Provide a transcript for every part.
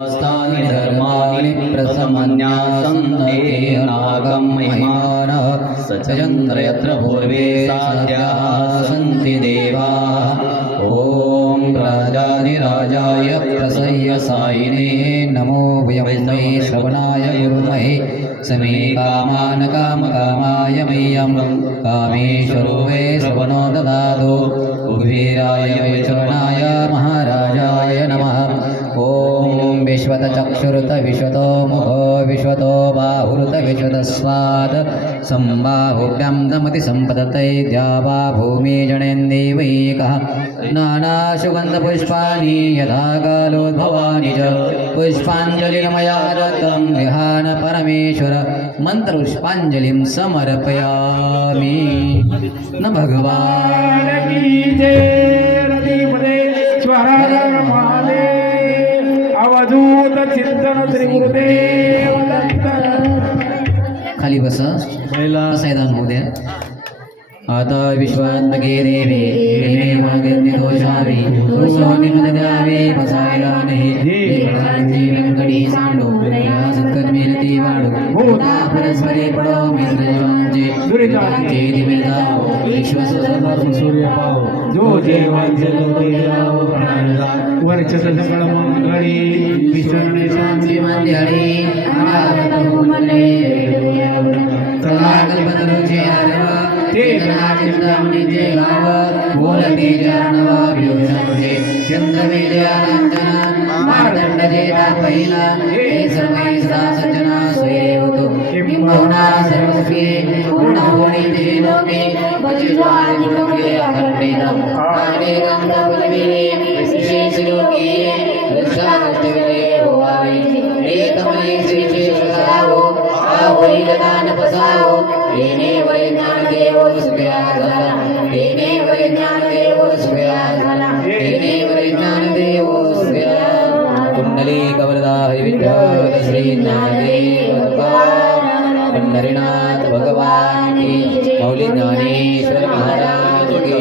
स्थानि धर्माणि प्रथमन्यासन्ते नागं महिमानः सचन्द्र यत्र पूर्वे साध्याः सन्ति देवाः। ॐ राजाधिराजाय प्रसह्यसायिने नमो वयमै श्रवणाय गुरुमहे समे कामान् कामकामाय मह्यं कामेश्वरो वै श्रवणो ददातु। कुबेराय वैश्रवणाय महाराजाय नमः। ॐ विश्वतचक्षुरुत विश्वतो मुखो विश्वतो बाहुरुत विश्वतस्वात् सम्बाहुभ्यां दमति सम्पदतै द्यावा भूमि जनेन्देवैकः नानासुगन्धपुष्पाणि यथा कालोद्भवानि च पुष्पाञ्जलिर्मया दत्तं विहान परमेश्वर मन्त्रपुष्पाञ्जलिं समर्पयामि। न भगवान् की अवधूत चिंतन श्री गुरुदेव खाली बस सैदान होऊ द्या। आता विश्वात्मके देवे दोषावे द्यावे बसायला नाही व्यंकटी सांडो सत्कर्मी रती वाढो भूता परस्परे पडो मित्रजवांचे दुरितांचे दिवे जावो विश्वास सूर्य पावो जो जेवांचे वर्चस सकळ मंगळी विश्वने शांती मंदिरी आगत हुमले तलाकल्पतरुचे आरव ते नाचिंतामणीचे गाव बोलते चरणव भ्यूषणचे चंद्रवेल्यानंदन मार्दंडजे पहिला हे सर्वै सदा सज्जना स्वयेवतो किंबहुना सर्वस्वी पूर्ण होणीते लोके भजिष्वानि लोके अखंडितम् अनेकं तपलविने विशेष लोके दृष्टाष्टविने होवावे एकमने श्रीशेष सदावो आहोई गदान पसावो येने वैज्ञान देवो सुखया झाला येने वैज्ञान देवो सुखया झाला येने वैज्ञान देवो सुखया कुंडली कवरदा हरि विठ्ठल श्री ज्ञानदेव तुकाराम पंढरीनाथ भगवान की मौली ज्ञानेश्वर महाराज की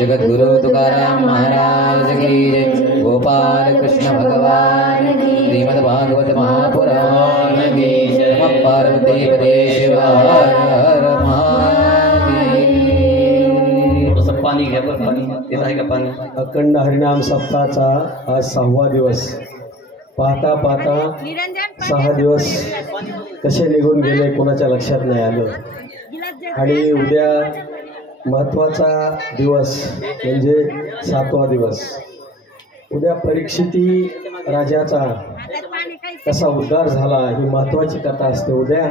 जगद्गुरु तुकाराम महाराज की जय। गोपाल कृष्ण भगवान की श्रीमद् भागवत महापुराण की नमः पार्वती पते शिव हर हर महादेव। पाणी घ्या बरं, पाणी येत आहे का पाणी? अखंड हरिनाम सप्ताहाचा आज 6वा दिवस. पाहता पाहता 6 दिवस कसे निघून गेले कोणाच्या लक्षात नाही आलं. आणि उद्या महत्त्वाचा दिवस म्हणजे 7वा दिवस. उद्या परीक्षिती राजाचा कसा उद्धार झाला ही महत्त्वाची कथा असते. उद्या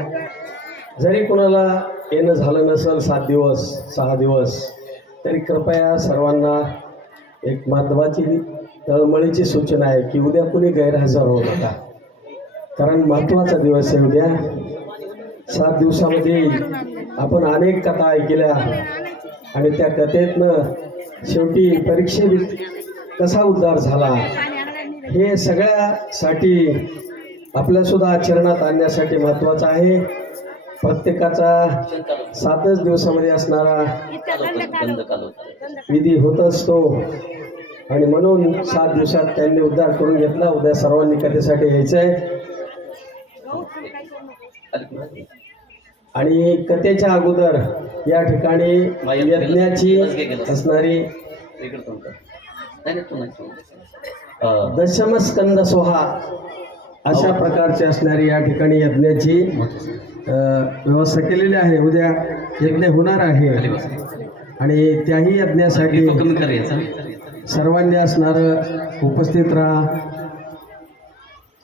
जरी कोणाला येणं झालं नसेल 7 दिवस 6 दिवस तरी कृपया सर्वांना एक महत्त्वाची तळमळीची सूचना आहे की उद्या कुणी गैरहजर होऊ नका. कारण महत्त्वाचा दिवस आहे उद्या. 7 दिवसामध्ये आपण अनेक कथा ऐकल्या आणि त्या कथेतनं शेवटी परीक्षेत कसा उद्धार झाला हे सगळ्यासाठी आपल्यासुद्धा आचरणात आणण्यासाठी महत्त्वाचं आहे. प्रत्येकाचा 7च दिवसामध्ये असणारा विधी होत असतो आणि म्हणून 7 दिवसात त्यांनी उद्धार करून घेतला. उद्या सर्वांनी कथेसाठी यायचं आहे. आणि कथेच्या अगोदर या ठिकाणी यज्ञाची असणारी दशमस्कंद सोहा अशा प्रकारची असणारी या ठिकाणी यज्ञाची व्यवस्था केलेली आहे. उद्या यज्ञ होणार आहे आणि त्याही यज्ञासाठी सर्वांनी असणारं उपस्थित राहा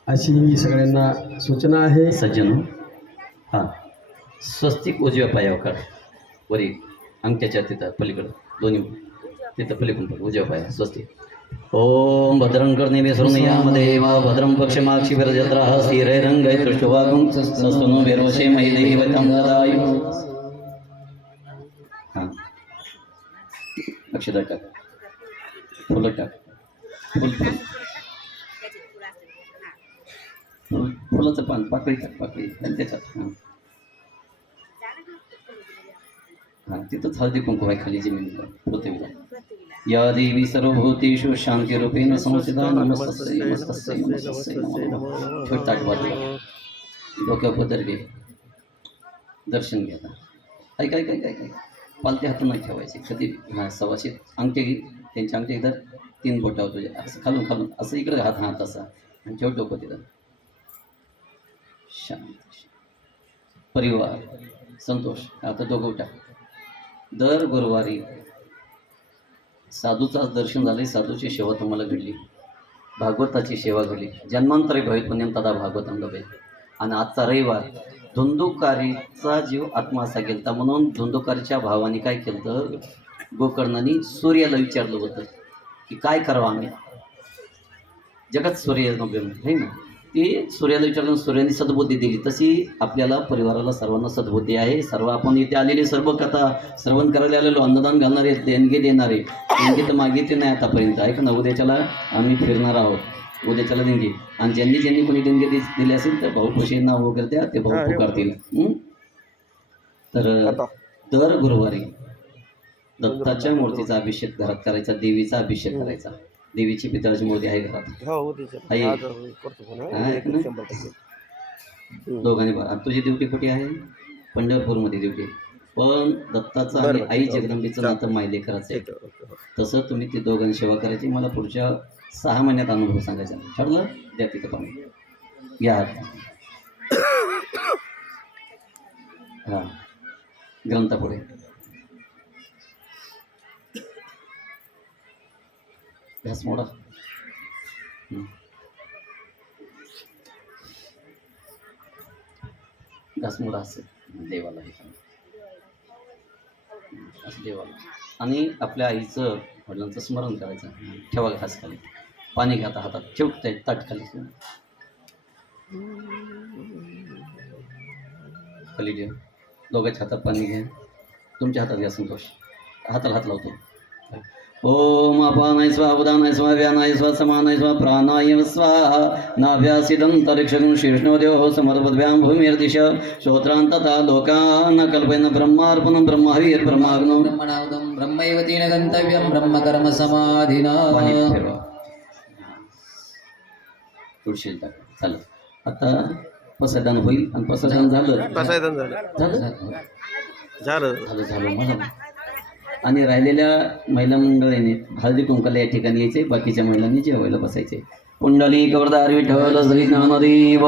अशी सगळ्यांना सूचना आहे. सज्जन हां स्वस्तिक उजव्या पायावर काढ वरी अंगठ्याच्या तिथं पलीकडं दोन्ही तिथं पलीकडून उजव्या पाया स्वस्तिक. ओम भद्रं कर्णेभिः शृणुयामदेव भद्रं पक्षमाक्षिभिर्जत्राः स्थिरैरङ्गैः दृष्टवागुं सस्तनु वीरोषे महिदेहि वतं ददायु. हां अक्षता टाक फुलं टाक फुल फुलाचं पान पाकळी टाक पाकळी आणि त्याच्यात हां हां तिथंच हळदी कुंकू आहे खाली जमिनीवर पृथ्वीला. या देवी सर्वभूतेषु शांतिरूपेण संस्थिता नमस्तस्यै नमस्तस्यै नमस्तस्यै नमो नमः. ठेव ताट बाजूला. डोक्यावर पदर घे. दर्शन घ्या. ऐक ऐक ऐक ऐक ऐक. पालते हात नाही ठेवायचे कधी. हा सवाशीत अंगठे घे. त्यांच्या अंगठे धर. 3 बोटावर तुझ्या असं खालून खालून असं इकडे हात हात असा आणि ठेव डोकं तिथं. शांत. परिवार संतोष. आता दोघं उठा. दर गुरुवारी साधूचं दर्शन झाले. साधूची सेवा तुम्हाला घडली. भागवताची सेवा घडली. जन्मांतरे भवेत पुण्यं तदा भागवतं लभेत. आणि आजचा रविवार धुंदुकारीचा जीव आत्मा असा गेलता म्हणून धुंदुकारीच्या भावाने काय केलं, गोकर्णाने सूर्याला विचारलं होतं की काय करावं आम्ही. जगात सूर्य आहे ना, ते सूर्याला विचारलं. सूर्याने सद्बुद्धी दिली. तशी आपल्याला परिवाराला सर्वांना सद्बुद्धी आहे. सर्व आपण इथे आलेले सर्व कथा श्रवण करायला आलेलो, अन्नदान घालणारे, देणगे देणारे. देणगे तर मागितले नाही आतापर्यंत. ऐक ना, उद्याच्याला आम्ही फिरणार आहोत. उद्याच्याला देणगे. आणि ज्यांनी कोणी देणगे दिले असेल तर भाऊ पैसे नाव वगैरे द्या, ते भाऊ पुकारतील. तर दर गुरुवारी दत्ताच्या मूर्तीचा अभिषेक घरात करायचा. देवीचा अभिषेक करायचा. देवीची पितळाची मूर्ती आहे घरात. दोघांनी तुझी ड्युटी कुठे आहे? पंढरपूरमध्ये ड्युटी. पण दत्ताचं आणि आई जगदंबेचं नातं मायले करायचं आहे. तसं तुम्ही ते दोघांनी सेवा करायची. मला पुढच्या 6 महिन्यात अनुभव सांगायचा. ठरलं? द्या तिथं पाणी घ्या. हां, ग्रंथापुढे घास मोडा. घास मोडा असेल देवाला. असं देवाला. आणि आपल्या आईचं वडिलांचं स्मरण करायचं. ठेवा घास खाली. पाणी घ्या हातात. ठेव ताट खाली खाली घ्या. दोघांच्या हातात पाणी घ्या. तुमच्या हातात घ्या. संतोष हाताला हात लावतो. ओम अपानाय स्वाहा उदानाय स्वाहा व्यानाय स्वाहा समानाय स्वाहा प्राणाय स्वाहा नाभ्यासिदंतरिक्षगुण शीर्ष्णोदेव समर्पद्भ्यां भूमिर्दिश श्रोत्रांतता लोकान् कल्पयन् ब्रह्मार्पणं ब्रह्महविर् ब्रह्माग्नो ब्रह्मणावदं ब्रह्मैव तेन गन्तव्यं ब्रह्मकर्म समाधिना. तुळशी टाका. झालं. आता प्रसादन होईल. आणि प्रसादन झालं मला. आणि राहिलेल्या महिला मंडळीने हळदी कुंकाला या ठिकाणी यायचे. बाकीच्या महिलांनी जेवायला बसायचे. पुंडलिक वरदार विठ्ठल श्री ज्ञानदेव